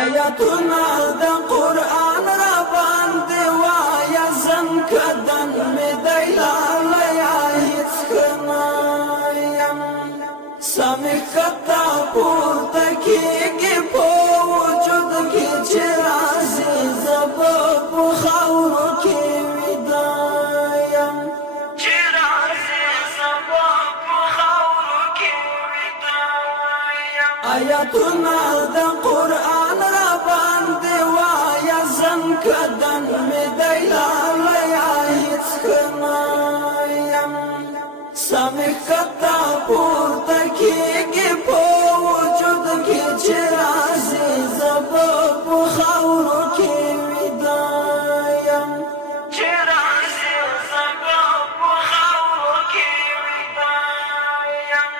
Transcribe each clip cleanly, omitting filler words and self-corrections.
آیاتنا د قرآن را باندې وایا زم کدن می دی لایا هیڅ کنایم سمې کتا پورته کېږي په وجود کې چې راځي زب په خاورو کې ویدایم چې راځي زب په خاورو کې ویدایم آیاتنا د قرآن را باندې وایا زم کدن می دی لایا هیڅ کنایم سمې کتا پورته کېږي په وجود کې چې راځي زب په خاورو کې ویدایم چې راځي زب په خاورو کې ویدایم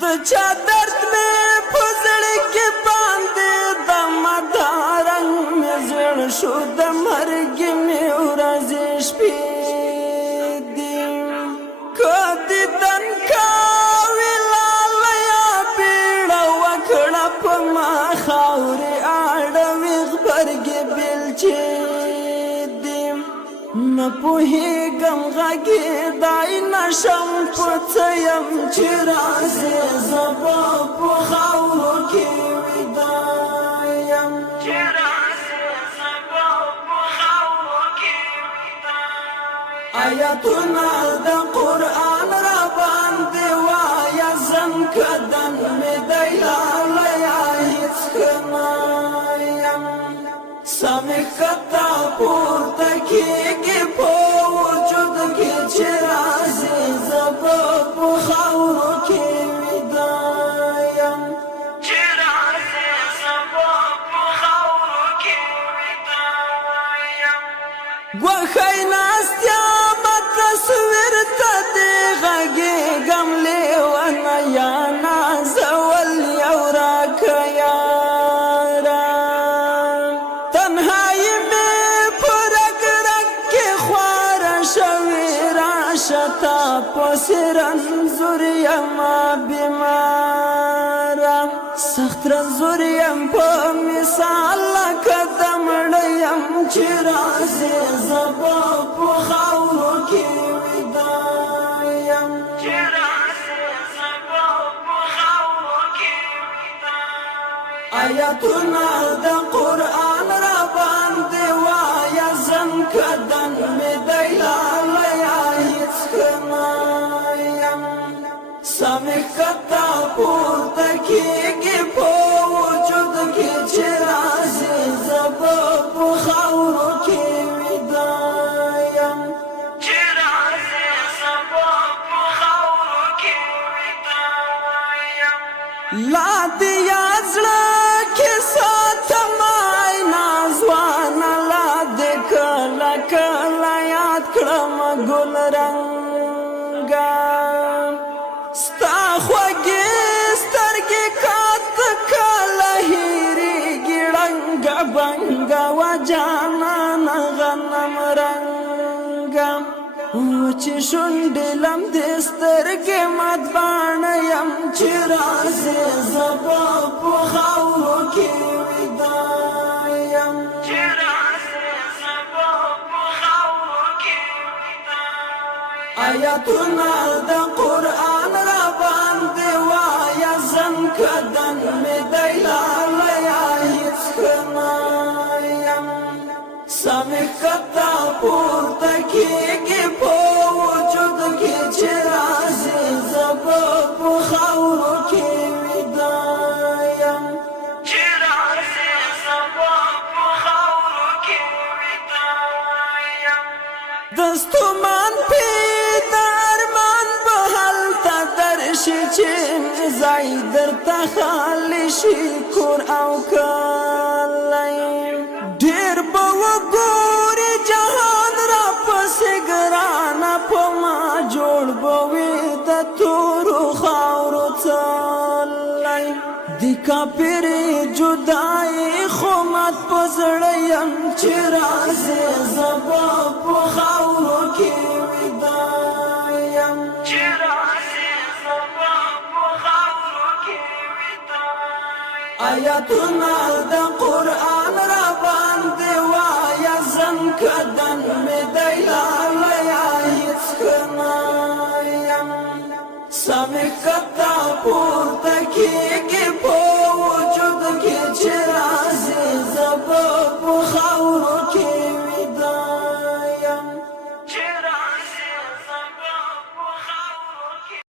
د چا درد مې په زړه کې باندې د مدارنګ مې زړه شو د مرګ مې ورځې شپې خاورې اړوي غبرګې بلچې دي نه پوهېږم غږېدای نشم په څه یم چې راځې زه به په خاورو کې ویدایم چې راځې زه به په خاورو کې ویدایم آیاتونه د قرآن را باندې وایا زم کدن مې دی لایا هیڅ کنایم سمې کتا پورته کېږي په وجود کې چې راځي زب په خاورو کې ویدایم چې راځي زب په خاورو کې ویدایم ګوښی ناستیا به تصویر ته دې غږېږم لیونه یا نازول یو راکه یاره تنهایي مې په رګ رګ کې خواره شوې راشه تا پسې رنځور یمه بیماره سخت رنځور یم په مثال لکه د مړه یم چې راځې زه به په خاورو کې ویدایم چې راځې زه به په خاورو کې ویدایم آیاتونه د قرآن را باندې وایا زم کدن مې دی لایا هیڅ کنایم سمې کتا پورته کېږي په وجود کې چې راځي زب په خاورو کې ویدایم چې راځي زب په خاورو کې ویدایم لا دې یاد زړه کې ساتم عینا ځوانه لا دې کله کله یاد کړم ګل رنګه ستا خوږې سترګې کاته کله هېرېږي ړنګه بنګه وه جانانه غنم رنګه وچې شونډې لمدې سترګې مدباڼه یم چې راځې زه به په خاورو کې ویدایم چې راځې زه به په خاورو کې ویدایم آیاتونه د قرآن را باندې وایا زم کدن مې دی لایا هیڅ کنایم سمې کتا پورته کېږي په وجود کې چې راځي زب په خاورو کې ویدایم چې راځي زب په خاورو کې ویدایم د ستومان پې د ارمان به هلته درشي چې ځای درته خالي شي کور او کلی ډېر به وګورې جهان را پسې ګرانه په ما جوړ به وي د تورو خاورو څلی د کاپرې جدایي خو مات په زړه یم چې راځې زه به په خاورو کې ویدایم چې راځې زه به په خاورو کې ویدایم آیاتونه د پورته